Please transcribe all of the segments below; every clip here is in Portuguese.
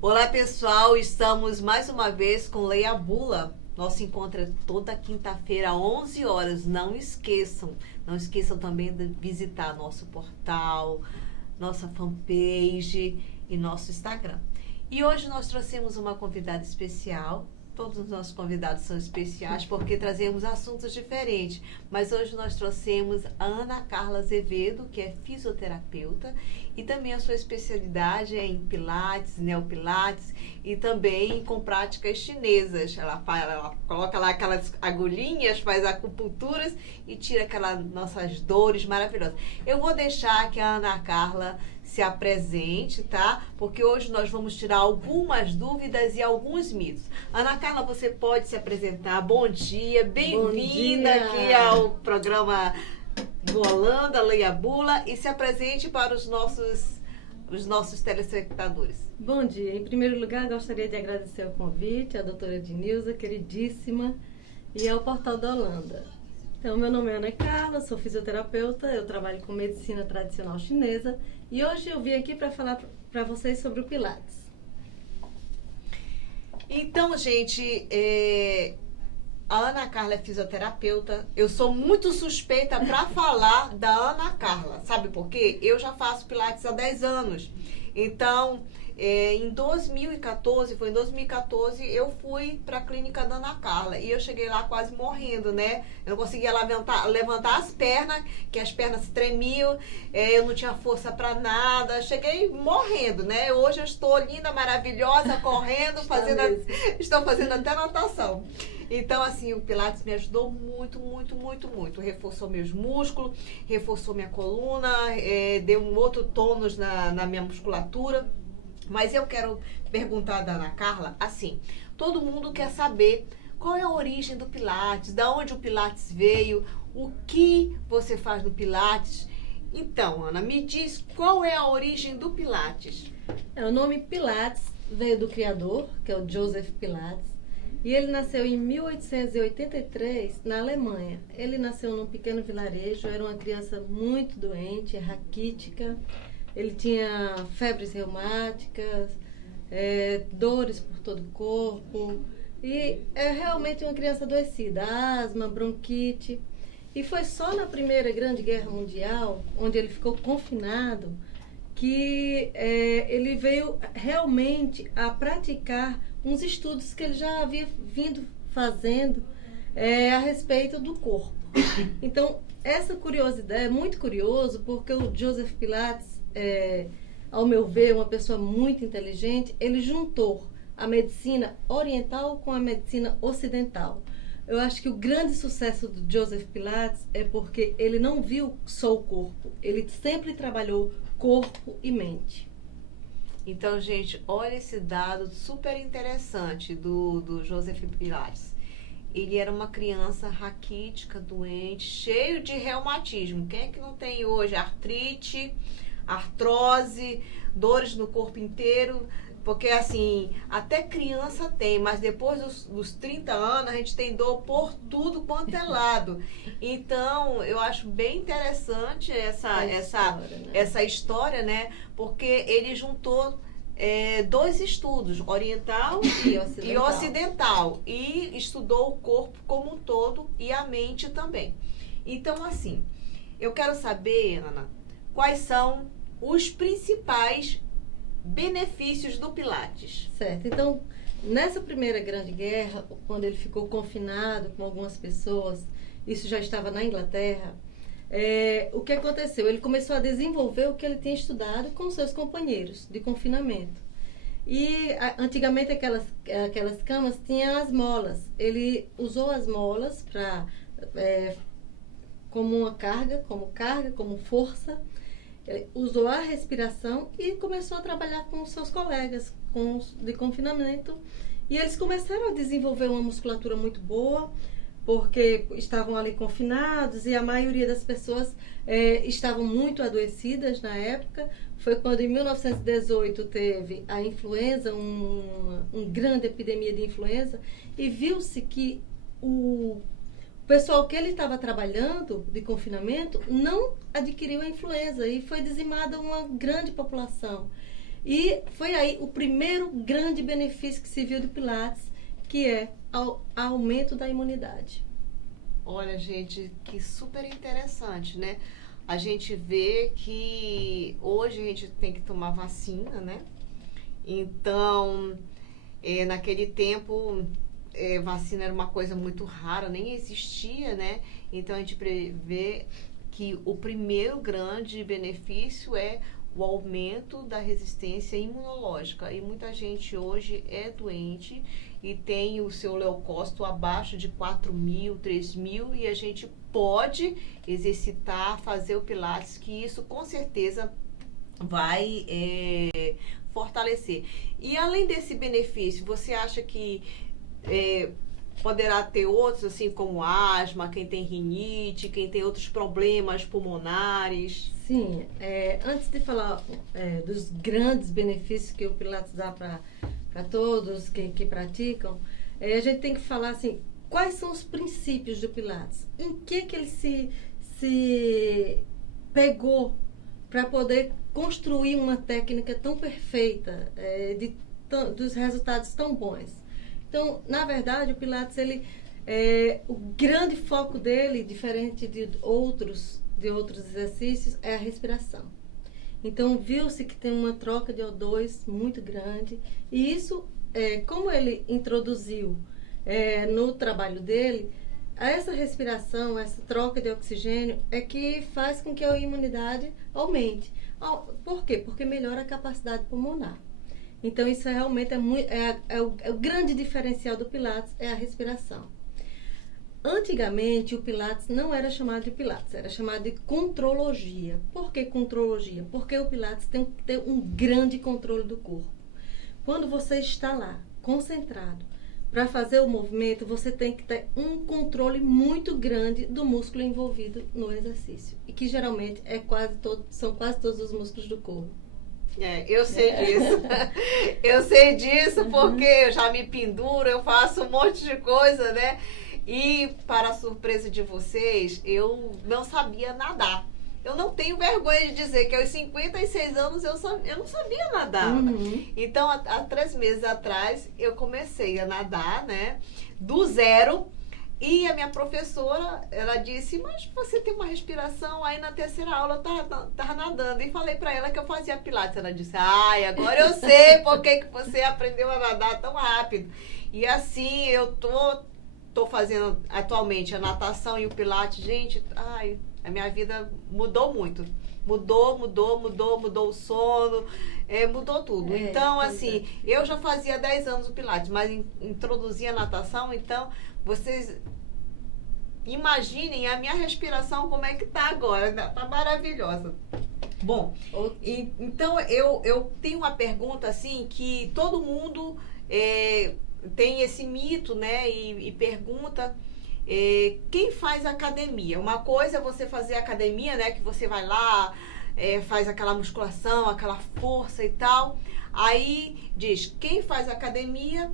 Olá pessoal, estamos mais uma vez com Leia Bula. Nosso encontro é toda quinta-feira, 11 horas. Não esqueçam também de visitar nosso portal, nossa fanpage e nosso Instagram. E hoje nós trouxemos uma convidada especial. Todos os nossos convidados são especiais porque trazemos assuntos diferentes. Mas hoje nós trouxemos a Ana Carla Azevedo, que é fisioterapeuta, e também a sua especialidade é em pilates, neopilates e também com práticas chinesas. Ela coloca lá aquelas agulhinhas, faz acupunturas e tira aquelas nossas dores maravilhosas. Eu vou deixar que a Ana Carla se apresente, tá? Porque hoje nós vamos tirar algumas dúvidas e alguns mitos. Ana Carla, você pode se apresentar. Bom dia, bem-vinda aqui ao programa do Holanda, Leia Bula, e se apresente para os nossos telespectadores. Bom dia. Em primeiro lugar, gostaria de agradecer o convite à doutora Ednilza, queridíssima, e ao Portal da Holanda. Então, meu nome é Ana Carla, sou fisioterapeuta, eu trabalho com medicina tradicional chinesa e hoje eu vim aqui para falar para vocês sobre o Pilates. Então, gente, a Ana Carla é fisioterapeuta. Eu sou muito suspeita para falar da Ana Carla. Sabe por quê? Eu já faço Pilates há 10 anos. Então, em 2014, eu fui para a clínica da Ana Carla. E eu cheguei lá quase morrendo, né? Eu não conseguia levantar as pernas, que as pernas tremiam. Eu não tinha força para nada. Cheguei morrendo, né? Hoje eu estou linda, maravilhosa, correndo, estou fazendo até natação. Então, assim, o Pilates me ajudou muito, muito, muito, muito. Reforçou meus músculos, reforçou minha coluna, deu um outro tônus na minha musculatura. Mas eu quero perguntar da Ana Carla, assim, todo mundo quer saber qual é a origem do Pilates, da onde o Pilates veio, o que você faz no Pilates. Então, Ana, me diz qual é a origem do Pilates. O nome Pilates veio do criador, que é o Joseph Pilates. E ele nasceu em 1883 na Alemanha. Ele nasceu num pequeno vilarejo, era uma criança muito doente, raquítica. Ele tinha febres reumáticas, dores por todo o corpo. E é realmente uma criança adoecida, asma, bronquite. E foi só na Primeira Grande Guerra Mundial, onde ele ficou confinado, que ele veio realmente a praticar uns estudos que ele já havia vindo fazendo a respeito do corpo. Então, essa curiosidade é muito curioso, porque o Joseph Pilates, ao meu ver, uma pessoa muito inteligente, ele juntou a medicina oriental com a medicina ocidental. Eu acho que o grande sucesso do Joseph Pilates é porque ele não viu só o corpo, ele sempre trabalhou corpo e mente. Então, gente, olha esse dado super interessante do Joseph Pilates. Ele era uma criança raquítica, doente, cheio de reumatismo. Quem é que não tem hoje artrite, artrose, dores no corpo inteiro? Porque, assim, até criança tem, mas depois dos 30 anos a gente tem dor por tudo quanto é lado. Então, eu acho bem interessante essa história, né? Porque ele juntou dois estudos, oriental e ocidental. E estudou o corpo como um todo e a mente também. Então, assim, eu quero saber, Ana, quais são os principais benefícios do Pilates. Certo. Então, nessa Primeira Grande Guerra, quando ele ficou confinado com algumas pessoas, isso já estava na Inglaterra, o que aconteceu? Ele começou a desenvolver o que ele tinha estudado com seus companheiros de confinamento. E antigamente aquelas camas tinham as molas. Ele usou as molas como uma carga, como força. Ele usou a respiração e começou a trabalhar com os seus colegas de confinamento. E eles começaram a desenvolver uma musculatura muito boa, porque estavam ali confinados e a maioria das pessoas estavam muito adoecidas na época. Foi quando em 1918 teve a influenza, uma grande epidemia de influenza, e viu-se que o pessoal que ele estava trabalhando de confinamento não adquiriu a influenza e foi dizimada uma grande população. E foi aí o primeiro grande benefício que se viu do Pilates, que é o aumento da imunidade. Olha, gente, que super interessante, né? A gente vê que hoje a gente tem que tomar vacina, né? Então, naquele tempo, vacina era uma coisa muito rara, nem existia, né? Então, a gente prevê que o primeiro grande benefício é o aumento da resistência imunológica. E muita gente hoje é doente e tem o seu leucócito abaixo de 4.000, 3.000, e a gente pode exercitar, fazer o Pilates, que isso com certeza vai fortalecer. E além desse benefício, você acha que poderá ter outros, assim como asma, quem tem rinite, quem tem outros problemas pulmonares? Sim, antes de falar dos grandes benefícios que o Pilates dá para todos que praticam, a gente tem que falar assim, quais são os princípios do Pilates? Em que ele se pegou para poder construir uma técnica tão perfeita, dos resultados tão bons? Então, na verdade, o Pilates, o grande foco dele, diferente de outros exercícios, é a respiração. Então, viu-se que tem uma troca de O2 muito grande. E isso, como ele introduziu no trabalho dele, essa respiração, essa troca de oxigênio é que faz com que a imunidade aumente. Por quê? Porque melhora a capacidade pulmonar. Então, isso realmente o grande diferencial do Pilates, é a respiração. Antigamente, o Pilates não era chamado de Pilates, era chamado de contrologia. Por que contrologia? Porque o Pilates tem que ter um grande controle do corpo. Quando você está lá, concentrado, para fazer o movimento, você tem que ter um controle muito grande do músculo envolvido no exercício. E que geralmente são quase todos os músculos do corpo. Eu sei disso. Eu sei disso porque eu já me penduro, eu faço um monte de coisa, né? E, para a surpresa de vocês, eu não sabia nadar. Eu não tenho vergonha de dizer que aos 56 anos eu não sabia nadar. Uhum. Então, há 3 meses atrás, eu comecei a nadar, né? Do zero. E a minha professora, ela disse, mas você tem uma respiração, aí na 3ª aula eu tava nadando. E falei pra ela que eu fazia Pilates. Ela disse, ai, agora eu sei por que você aprendeu a nadar tão rápido. E assim, eu tô fazendo atualmente a natação e o Pilates. Gente, ai, a minha vida mudou muito. Mudou o sono, mudou tudo. Então, assim, eu já fazia 10 anos o Pilates, mas introduzi a natação, então... Vocês imaginem a minha respiração como é que tá agora. Tá maravilhosa. Bom, então eu tenho uma pergunta assim que todo mundo tem esse mito, né? E pergunta quem faz academia. Uma coisa é você fazer academia, né? Que você vai lá, faz aquela musculação, aquela força e tal. Aí diz, quem faz academia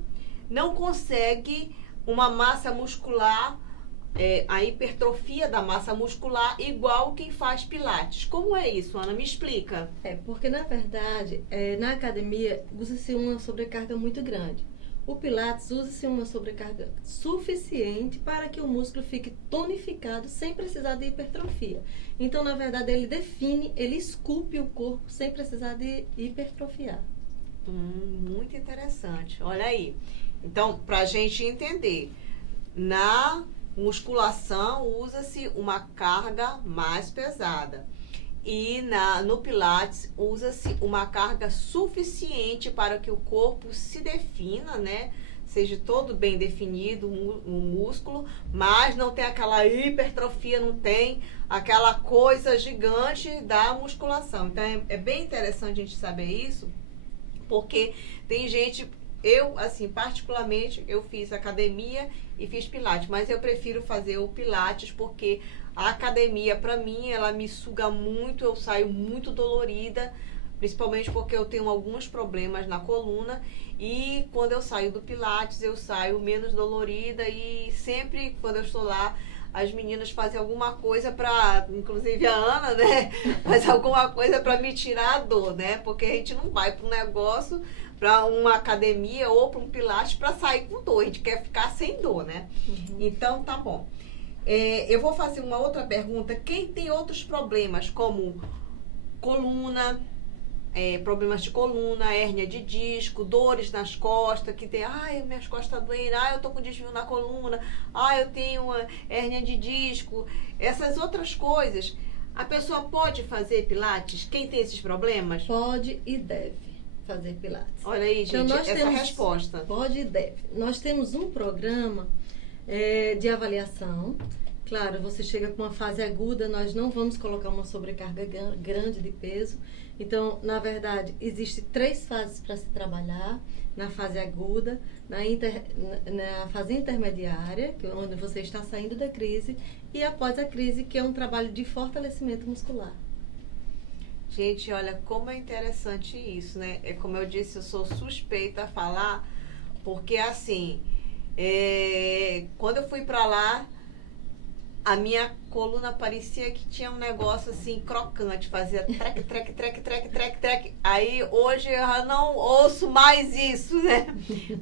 não consegue uma massa muscular, a hipertrofia da massa muscular, igual quem faz Pilates. Como é isso, Ana? Me explica. Porque, na verdade, na academia usa-se uma sobrecarga muito grande. O Pilates usa-se uma sobrecarga suficiente para que o músculo fique tonificado sem precisar de hipertrofia. Então, na verdade, ele esculpe o corpo sem precisar de hipertrofiar. Muito interessante. Olha aí. Então, para a gente entender, na musculação usa-se uma carga mais pesada e no Pilates usa-se uma carga suficiente para que o corpo se defina, né? Seja todo bem definido o músculo, mas não tem aquela hipertrofia, não tem aquela coisa gigante da musculação. Então, é bem interessante a gente saber isso, porque tem gente... Eu, assim, particularmente, eu fiz academia e fiz Pilates, mas eu prefiro fazer o Pilates porque a academia, pra mim, ela me suga muito, eu saio muito dolorida, principalmente porque eu tenho alguns problemas na coluna e quando eu saio do Pilates, eu saio menos dolorida e sempre quando eu estou lá, as meninas fazem alguma coisa para, inclusive a Ana, né? Faz alguma coisa para me tirar a dor, né? Porque a gente não vai para um negócio, para uma academia ou para um pilates para sair com dor. A gente quer ficar sem dor, né? Então, tá bom. Eu vou fazer uma outra pergunta. Quem tem outros problemas, como coluna, problemas de coluna, hérnia de disco, dores nas costas, que tem, minhas costas estão doendo, eu tô com desvio na coluna, eu tenho uma hérnia de disco, essas outras coisas, a pessoa pode fazer pilates? Quem tem esses problemas? Pode e deve fazer pilates. Olha aí, gente, então, essa resposta. Pode e deve. Nós temos um programa de avaliação. Claro, você chega com uma fase aguda, nós não vamos colocar uma sobrecarga grande de peso. Então, na verdade, existem 3 fases para se trabalhar. Na fase aguda, na fase intermediária, que é onde você está saindo da crise, e após a crise, que é um trabalho de fortalecimento muscular. Gente, olha como é interessante isso, né? Como eu disse, eu sou suspeita a falar, porque assim, quando eu fui para lá, a minha coluna parecia que tinha um negócio assim, crocante, fazia trec, trec, trec, trec, trec, trec. Aí hoje eu já não ouço mais isso, né?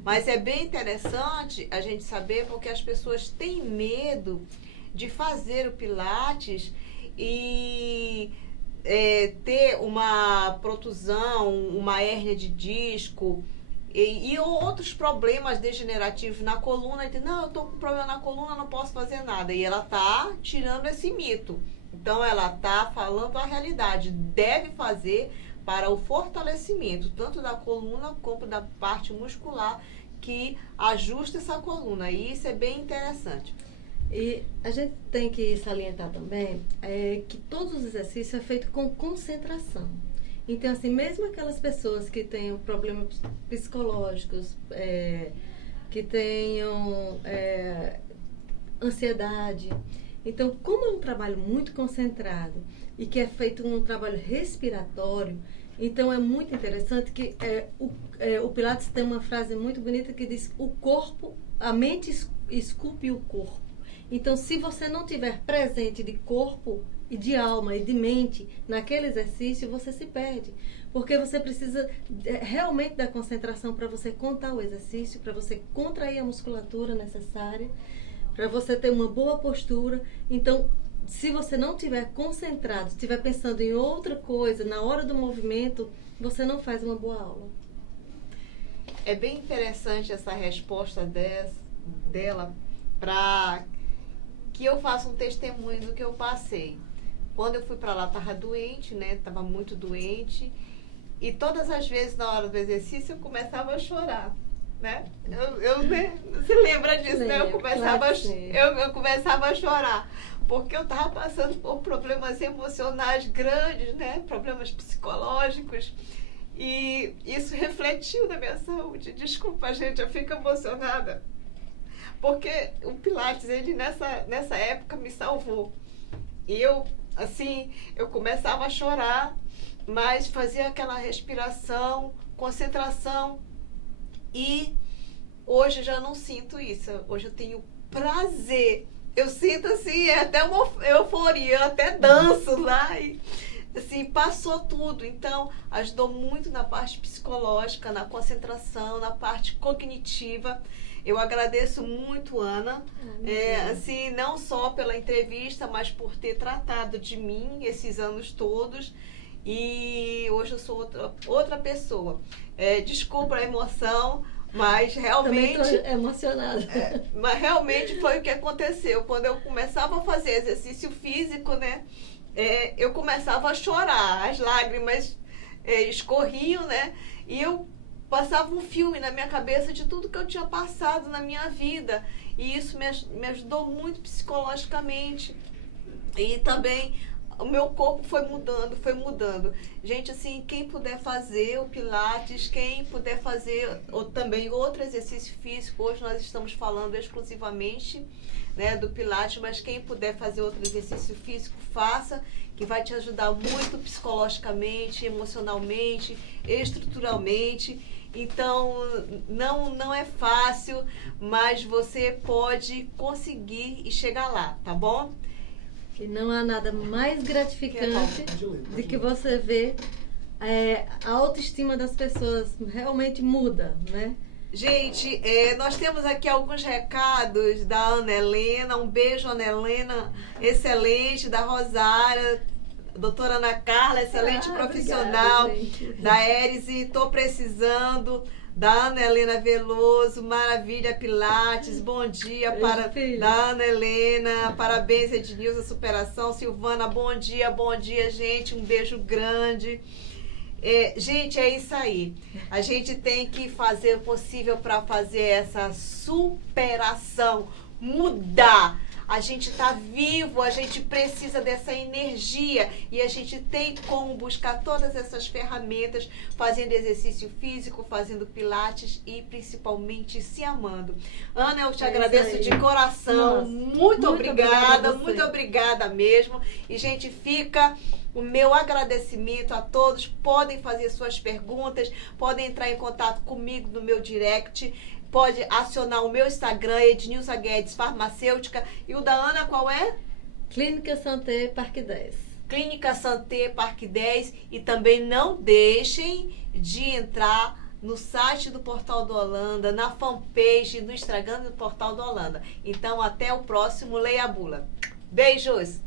Mas é bem interessante a gente saber, porque as pessoas têm medo de fazer o pilates e ter uma protusão, uma hérnia de disco, e outros problemas degenerativos na coluna. E não, eu tô com problema na coluna, não posso fazer nada. E ela tá tirando esse mito. Então, ela tá falando a realidade. Deve fazer para o fortalecimento, tanto da coluna como da parte muscular, que ajusta essa coluna. E isso é bem interessante. E a gente tem que salientar também que todos os exercícios é feito com concentração. Então, assim, mesmo aquelas pessoas que tenham problemas psicológicos, que tenham ansiedade. Então, como é um trabalho muito concentrado e que é feito um trabalho respiratório, então é muito interessante que o Pilates tem uma frase muito bonita que diz: a mente esculpe o corpo. Então, se você não tiver presente de corpo e de alma e de mente naquele exercício, você se perde. Porque você precisa realmente da concentração para você contar o exercício, para você contrair a musculatura necessária, para você ter uma boa postura. Então, se você não estiver concentrado, estiver pensando em outra coisa na hora do movimento, você não faz uma boa aula. É bem interessante essa resposta dela, para que eu faça um testemunho do que eu passei. Quando eu fui para lá, estava doente, né? Estava muito doente. E todas as vezes, na hora do exercício, eu começava a chorar, né? Você lembra disso, né? Eu começava a chorar. Porque eu estava passando por problemas emocionais grandes, né? Problemas psicológicos. E isso refletiu na minha saúde. Desculpa, gente, eu fico emocionada. Porque o Pilates, ele nessa época me salvou. E eu começava a chorar, mas fazia aquela respiração, concentração. E hoje eu já não sinto isso. Hoje eu tenho prazer. Eu sinto assim, até uma euforia, eu até danço lá. E, assim, passou tudo. Então, ajudou muito na parte psicológica, na concentração, na parte cognitiva. Eu agradeço muito, Ana, assim, não só pela entrevista, mas por ter tratado de mim esses anos todos. E hoje eu sou outra pessoa. Desculpa a emoção, mas realmente... Também tô emocionada. Mas realmente foi o que aconteceu. Quando eu começava a fazer exercício físico, né? Eu começava a chorar, as lágrimas escorriam, né? E eu passava um filme na minha cabeça de tudo que eu tinha passado na minha vida. E isso me ajudou muito psicologicamente. E também o meu corpo foi mudando. Gente, assim, quem puder fazer o Pilates, quem puder fazer também outro exercício físico, hoje nós estamos falando exclusivamente, né, do Pilates, mas quem puder fazer outro exercício físico, faça, que vai te ajudar muito psicologicamente, emocionalmente, estruturalmente. Então, não é fácil, mas você pode conseguir e chegar lá, tá bom? E não há nada mais gratificante de que você ver a autoestima das pessoas realmente muda, né? Gente, nós temos aqui alguns recados da Ana Helena. Um beijo, Ana Helena, excelente, da Rosária, doutora Ana Carla, excelente profissional, obrigada, da Erise, tô precisando, da Ana Helena Veloso, Maravilha Pilates, bom dia da Ana Helena, parabéns Ednilson, superação, Silvana, bom dia, gente, um beijo grande. Gente, é isso aí. A gente tem que fazer o possível para fazer essa superação, mudar. A gente está vivo, a gente precisa dessa energia e a gente tem como buscar todas essas ferramentas, fazendo exercício físico, fazendo pilates e principalmente se amando. Ana, eu te agradeço de coração. Nossa, muito obrigada mesmo. E, gente, fica o meu agradecimento a todos. Podem fazer suas perguntas, podem entrar em contato comigo no meu direct. Pode acionar o meu Instagram, Ednilson Guedes Farmacêutica. E o da Ana, qual é? Clínica Santé Parque 10. Clínica Santé Parque 10. E também não deixem de entrar no site do Portal do Holanda, na fanpage, no Instagram do Portal do Holanda. Então, até o próximo Leia a Bula. Beijos!